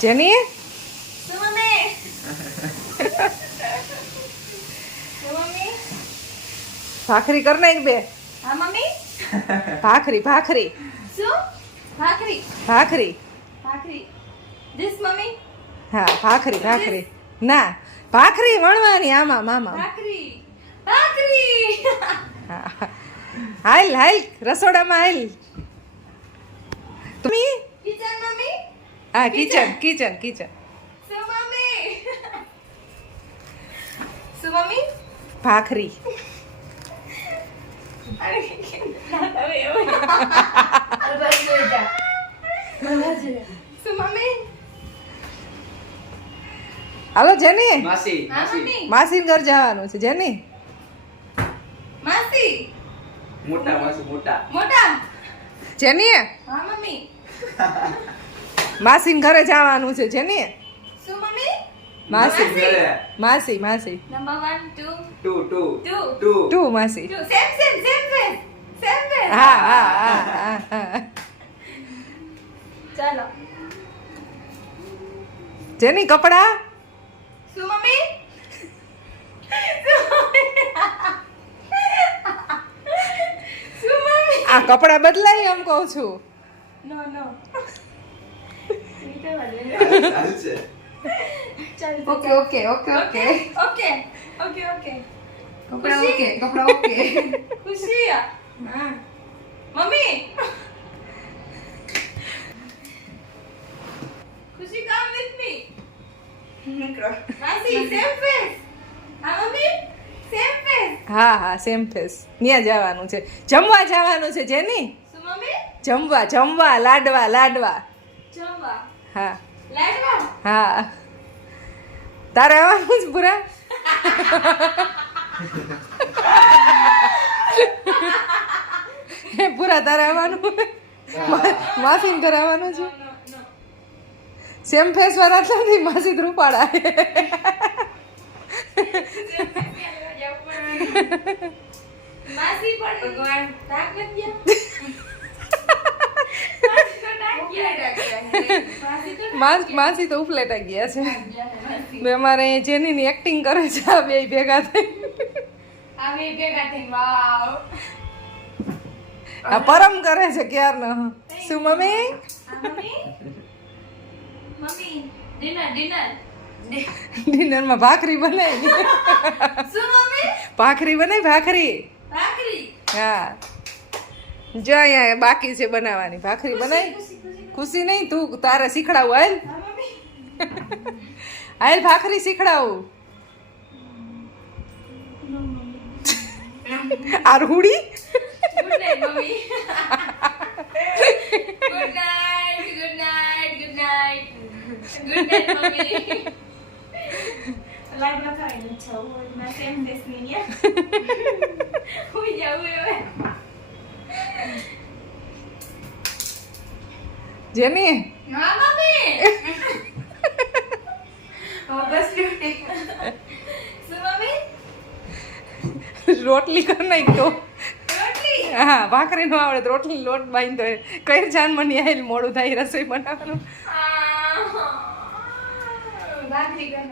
જેની શું મમ્મી શું મમ્મી ભાખરી કર નાખ બે. હા મમ્મી ભાખરી ભાખરી શું ભાખરી ભાખરી ભાખરી ધીસ મમ્મી હા ભાખરી ભાખરી ના ભાખરી વણવાની આમાં મામા. ભાખરી ભાખરી હા. હાલ હાલ રસોડામાં હાલ. તમે કિચન મમ્મી હા કિચન કિચન કિચન શું મમ્મી શું મમ્મી ભાખરી અરે ના હવે હવે બસ બેટા શું મમ્મી હાલો જેની માસી હા મમ્મી માસી ઘર જવાનું છે જેની. માસી મોટા માસી મોટા મોટા જેની હા મમ્મી માસી ઘરે જવાનું છે જેની. શું મમ્મી માસી ઘરે. માસી માસી નંબર 1 2 ટુ Two. તું માસી. 2 સેમ face હા હા હા હા હા ચાલો જેની કપડા શું મમ્મી શું મમ્મી આ કપડા બદલાય એમ કહું છું. નો નો ચાલશે okay okay okay okay okay okay okay કપડા ઓકે કપડા ઓકે. ખુશી હા મમ્મી ખુશી કમ વિથ મી માસી સેમ ફેસ હા મમ્મી સેમ ફેસ હા હા સેમ ફેસ. ત્યાં જવાનું છે જમવા જવાનું છે જેની. શું મમ્મી જમવા જમવા લાડવા લાડવા. જમવા હા લાડવા હા તારે આવવાનું જ પૂરા. હે પૂરા તારે આવવાનું માસી ઘરે આવવાનું છે. નો નો સેમ ફેસ વાળા જ નથી માસી રૂપાળા. માસી પણ ભગવાન તાક નથી માસી તો ઉપલેટા ગયા છે. બે અમારે જેની એક્ટિંગ કરે છે આ બે ભેગા થઈ. આવી ભેગા થઈને વાવ આ પરમ કરે છે ક્યારનો. શું mummy mummy mummy dinner dinner ડિનરમાં ભાખરી બનાવી. શું મમ્મી ભાખરી બનાવી ભાખરી. ભાખરી હા જો અહીંયા બાકી છે બનાવવાની ભાખરી બનાવી. ખુશી નહીં તું તારે શીખડાવું હાલ હા મમ્મી હાલ ભાખરી શીખડાવું. આ રૂડી good night mummy good night good night good night good night mummy લાઈવ ના ખાઈ છો ના સેમ દેસ ની હું જાઉં હવે જેની હા મમ્મી હા બસ ડ્યુટી શું મમ્મી રોટલી કર નાખ તો. રોટલી હા ભાખરી નો આવડે તો રોટલી લોટ બાંધતો હોય. કઈ જાન મને આવેલ મોડું થાય રસોઈ બનાવવાનું. ભાખરી કરના